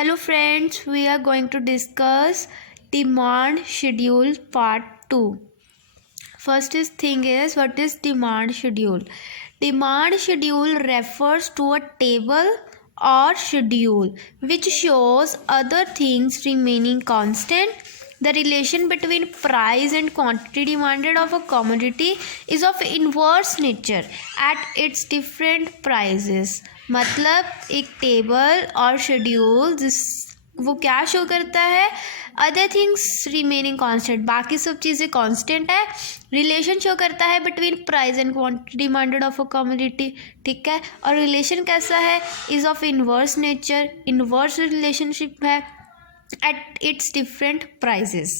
Hello friends, we are going to discuss demand schedule part 2. First thing is, what is demand schedule? Demand schedule refers to a table or schedule which shows other things remaining constant. The relation between price and quantity demanded of a commodity is of inverse nature at its different prices. मतलब एक table और schedule जिस वो क्या show करता है, other things remaining constant, बाकी सब चीज़ें कांस्टेंट है, रिलेशन शो करता है between price and quantity demanded of a commodity. ठीक है, और रिलेशन कैसा है, is of inverse nature, inverse relationship है at its different prices,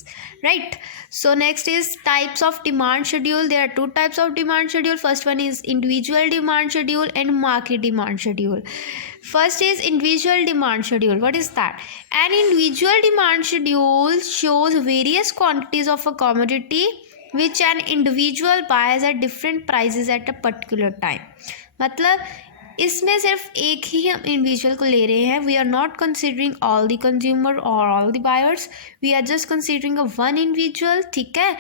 right? So next is types of demand schedule. There are two types of demand schedule. First one is individual demand schedule and market demand schedule. First is individual demand schedule. What is that? An individual demand schedule shows various quantities of a commodity which an individual buys at different prices at a particular time. मतलब इसमें सिर्फ एक ही हम individual को ले रहे हैं. We are not considering all the consumer और all the buyers, we are just considering a one individual. ठीक है,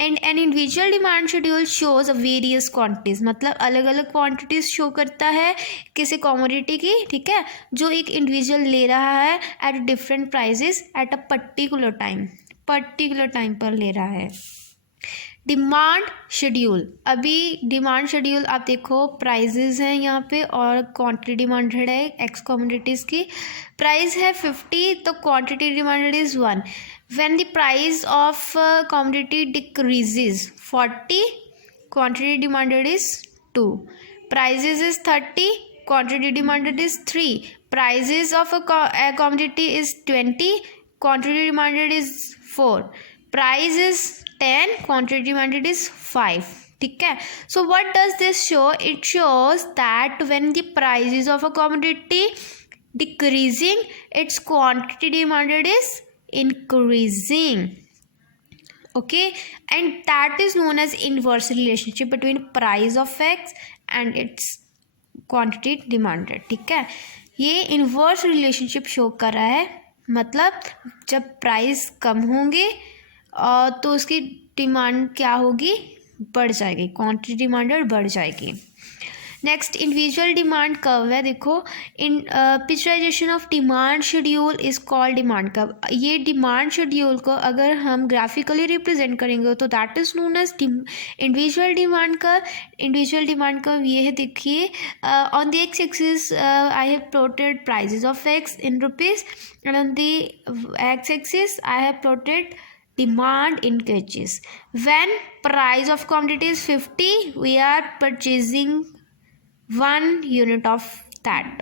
and an individual demand schedule shows various quantities, मतलब अलग अलग क्वांटिटीज शो करता है किसी कमोडिटी की. ठीक है, जो एक इंडिविजुअल ले रहा है at different prices at a particular time पर ले रहा है. डिमांड शेड्यूल, अभी डिमांड शेड्यूल आप देखो, प्राइजेज हैं यहाँ पे और क्वांटिटी डिमांडेड है एक्स कमोडिटीज़ की. प्राइस है 50 तो quantity demanded is 1. When the price of commodity decreases 40, quantity demanded is 2. Prices is 30, quantity demanded is 3. Prices of a commodity is 20, quantity demanded is 4. Price is 10, quantity demanded is 5. ठीक है, so what does this show? It shows that when the prices of a commodity decreasing, its quantity demanded is increasing. Okay, and that is known as inverse relationship between price of x and its quantity demanded. ठीक है, ये inverse relationship show कर रहा है, मतलब जब price कम होंगे तो उसकी डिमांड क्या होगी, बढ़ जाएगी, क्वांटिटी डिमांडेड बढ़ जाएगी. नेक्स्ट इंडिविजुअल डिमांड कर्व है. देखो, in picturisation of demand schedule is called demand curve. ये डिमांड शेड्यूल को अगर हम ग्राफिकली रिप्रेजेंट करेंगे तो that is known as individual demand curve. Individual demand curve ये है, देखिए, on the X axis I have plotted prices of X in rupees and on the X axis I have plotted demand in kgs. When price of commodity is 50, we are purchasing 1 unit of that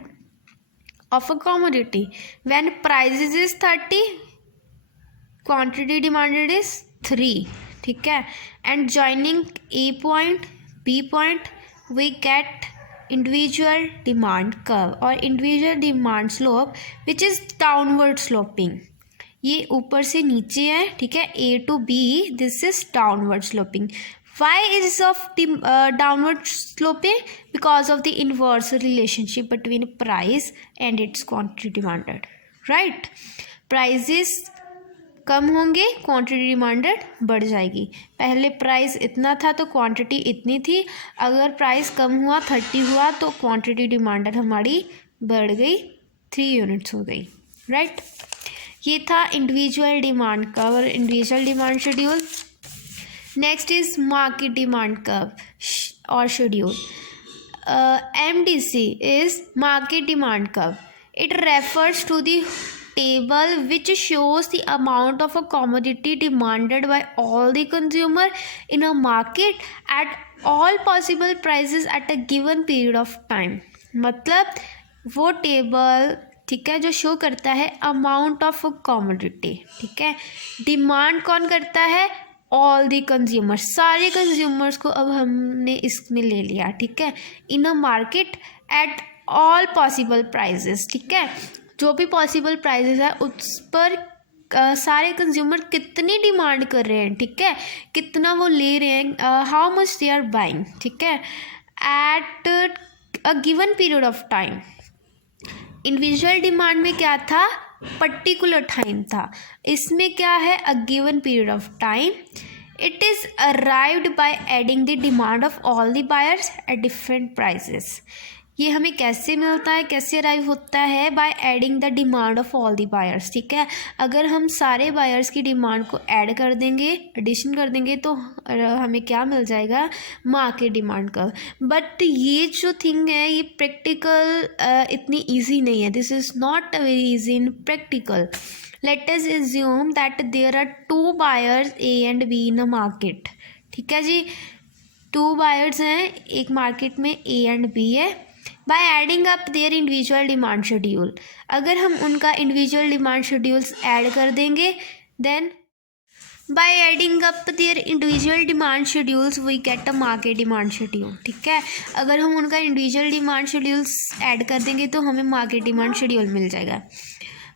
of a commodity. When prices is 30, quantity demanded is 3. ठीक है, and joining A point B point we get individual demand curve or individual demand slope which is downward sloping. ये ऊपर से नीचे है. ठीक है, A to B, this is downward sloping. Why is of downward sloping? Because of the inverse relationship between price and its quantity demanded. Right, prices कम होंगे, quantity demanded बढ़ जाएगी. पहले प्राइस इतना था तो क्वांटिटी इतनी थी, अगर प्राइस कम हुआ 30 हुआ तो क्वांटिटी डिमांडेड हमारी बढ़ गई, 3 यूनिट्स हो गई. राइट, ये था इंडिविजुअल डिमांड कर्व और individual demand schedule. Next is market demand curve और schedule. MDC is market demand curve. It refers to the table which shows the amount of a commodity demanded by all the consumer in a market at all possible prices at a given period of time. मतलब वो table, ठीक है, जो show करता है amount of a commodity. ठीक है, demand कौन करता है, ऑल द कंज्यूमर, सारे कंज्यूमर्स को अब हमने इसमें ले लिया. ठीक है, in a market at all possible prices. ठीक है, जो भी पॉसिबल प्राइजेस है उस पर सारे कंज्यूमर कितनी डिमांड कर रहे हैं. ठीक है, कितना वो ले रहे हैं, how much they are buying. ठीक है, at a given period of time. Individual demand में क्या था, पर्टिकुलर टाइम था, इसमें क्या है, a given period of time. It is arrived by adding the demand of all the buyers at different prices. ये हमें कैसे मिलता है, कैसे अराइव होता है, by adding the demand of all the buyers. ठीक है, अगर हम सारे बायर्स की डिमांड को ऐड कर देंगे, एडिशन कर देंगे, तो हमें क्या मिल जाएगा, मार्केट डिमांड का. बट ये जो थिंग है ये प्रैक्टिकल इतनी ईजी नहीं है. This is not very easy in practical. Let us assume that there are two buyers A and B in a market. ठीक है जी, टू बायर्स हैं एक मार्केट में, ए एंड बी है. By adding up their individual demand schedule, अगर हम उनका इंडिविजुअल डिमांड शेड्यूल्स ऐड कर देंगे, then by adding up their individual demand schedules we get a market demand schedule. ठीक है, अगर हम उनका इंडिविजुअल डिमांड शेड्यूल्स ऐड कर देंगे तो हमें मार्केट डिमांड शेड्यूल मिल जाएगा.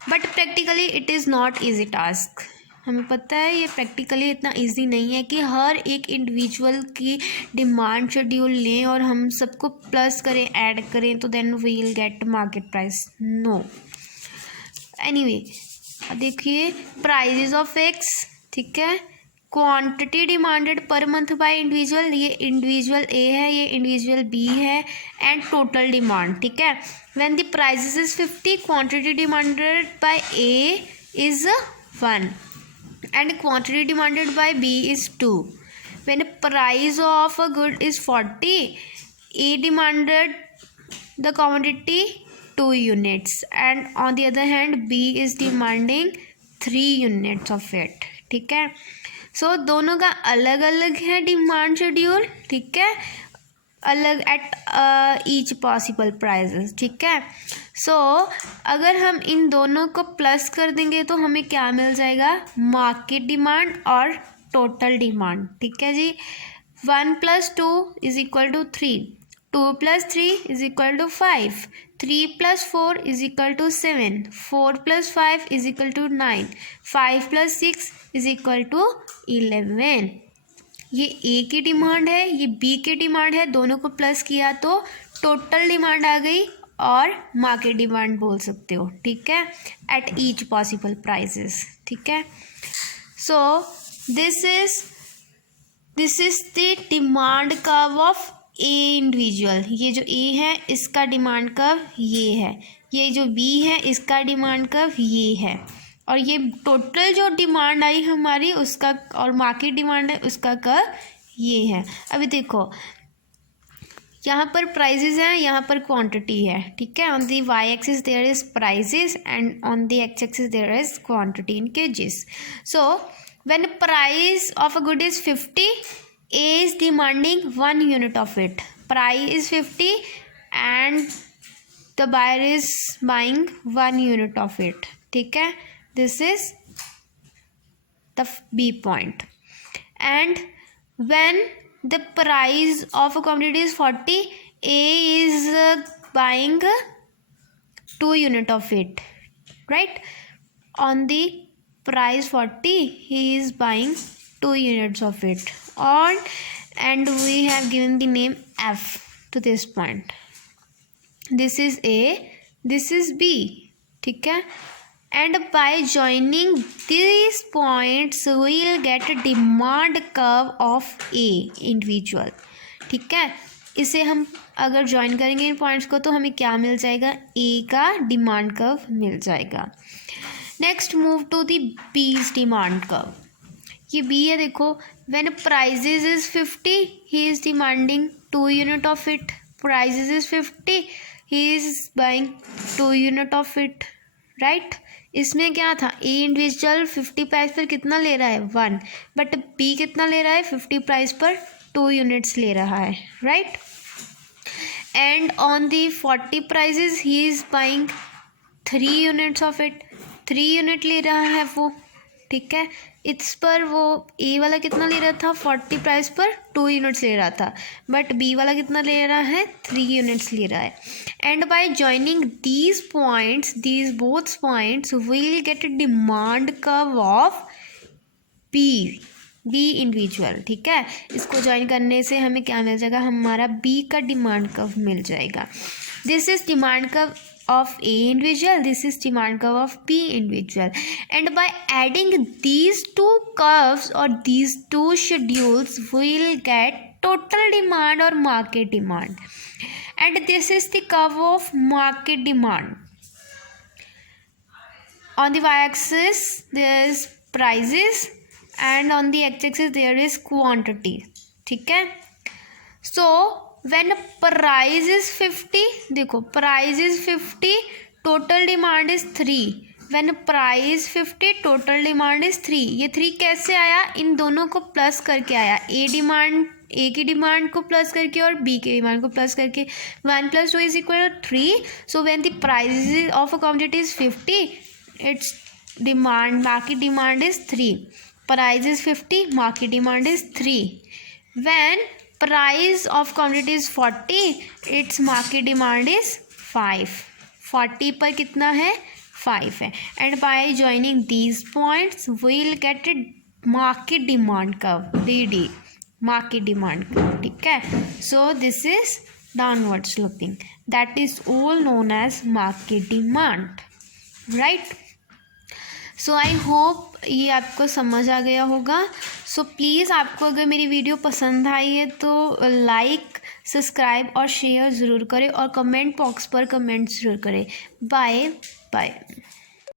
But practically it is not easy task. हमें पता है ये प्रैक्टिकली इतना इजी नहीं है कि हर एक इंडिविजुअल की डिमांड शेड्यूल लें और हम सबको प्लस करें, ऐड करें, तो then we will get market price. No. Anyway, देखिए प्राइजेज ऑफ एक्स. ठीक है, quantity demanded per month by individual, ये इंडिविजुअल ए है, ये इंडिविजुअल बी है, एंड टोटल डिमांड. ठीक है, when the prices is 50, quantity demanded by A is 1 and quantity demanded by B is 2. When price of a good is 40, A demanded the quantity 2 units, and on the other hand B is demanding 3 units of it. ठीक है, सो दोनों का अलग अलग है demand schedule. ठीक है, अलग एट ईच पॉसिबल प्राइजेस. ठीक है, सो अगर हम इन दोनों को प्लस कर देंगे तो हमें क्या मिल जाएगा, मार्केट डिमांड और टोटल डिमांड. ठीक है जी, 1 + 2 is equal to 3, 2 + 3 is equal to 5, 3 + 4 is equal to 7, 4 + 5 is equal to 9, 5 + 6 is equal to 11. ये ए की डिमांड है, ये बी की डिमांड है, दोनों को प्लस किया तो टोटल डिमांड आ गई और मार्केट डिमांड बोल सकते हो. ठीक है, एट ईच पॉसिबल प्राइसेस. ठीक है, so this is the demand curve of A individual. ये जो ए है इसका डिमांड कर्व ये है, ये जो बी है इसका डिमांड कर्व ये है, और ये टोटल जो डिमांड आई हमारी उसका और मार्केट डिमांड है उसका कर्व ये है. अभी देखो यहाँ पर प्राइजेज हैं, यहाँ पर क्वांटिटी है. ठीक है, on the Y axis there is prices and on the X axis there is quantity in kgs. So when price of a good is 50, A is demanding 1 unit of it. Price is 50 and the buyer is buying 1 unit of it. ठीक है, this is the B point. And when the price of a commodity is 40, A is buying 2 unit of it, right? On the price 40, he is buying 2 units of it. And we have given the name F to this point. This is A, this is B. ठीक है, and by joining these points we will get a demand curve of A individual. ठीक है, इसे हम अगर join करेंगे इन points को तो हमें क्या मिल जाएगा, ए का डिमांड कर्व मिल जाएगा. Next move to the B's demand curve. ये बी है, देखो when prices is 50, he is demanding 2 unit of it. Prices is 50, he is buying 2 unit of it, right. इसमें क्या था, ए इंडिविजुअल 50 प्राइस पर कितना ले रहा है, 1, बट बी कितना ले रहा है, 50 प्राइस पर 2 units ले रहा है, right. And on the 40 prices he is buying 3 units of it. 3 unit ले रहा है वो. ठीक है, इस पर वो ए वाला कितना ले रहा था, 40 प्राइस पर 2 units ले रहा था, बट बी वाला कितना ले रहा है, 3 units ले रहा है. And by joining these points, these both points, we will get a demand curve of B individual. ठीक है, इसको ज्वाइन करने से हमें क्या मिल जाएगा, हमारा बी का डिमांड कर्व मिल जाएगा. This is demand curve of A individual, this is demand curve of B individual, and by adding these two curves or these two schedules we will get total demand or market demand, and this is the curve of market demand. On the y-axis there is prices and on the x-axis there is quantity. ठीक है. So when price is 50, देखो price is 50, total demand is 3. when price 50, total demand is 3. ये 3 कैसे आया? इन दोनों को plus करके आया. ए की डिमांड को प्लस करके और बी की डिमांड को प्लस करके. 1 + 2 = 3. So when the price of a commodity is 50, its demand, market demand is 3. Price is 50, market demand is 3. When price of commodity is 40, its market demand is 5. 40 पर कितना है? 5 है. And by joining these points we will get a market demand curve, DD, market demand curve. ठीक है. So this is downward sloping. That is all known as market demand, right? So I hope ये आपको समझ आ गया होगा. So please आपको अगर मेरी वीडियो पसंद आई है तो लाइक, सब्सक्राइब और शेयर ज़रूर करें और कमेंट बॉक्स पर कमेंट ज़रूर करें. Bye bye.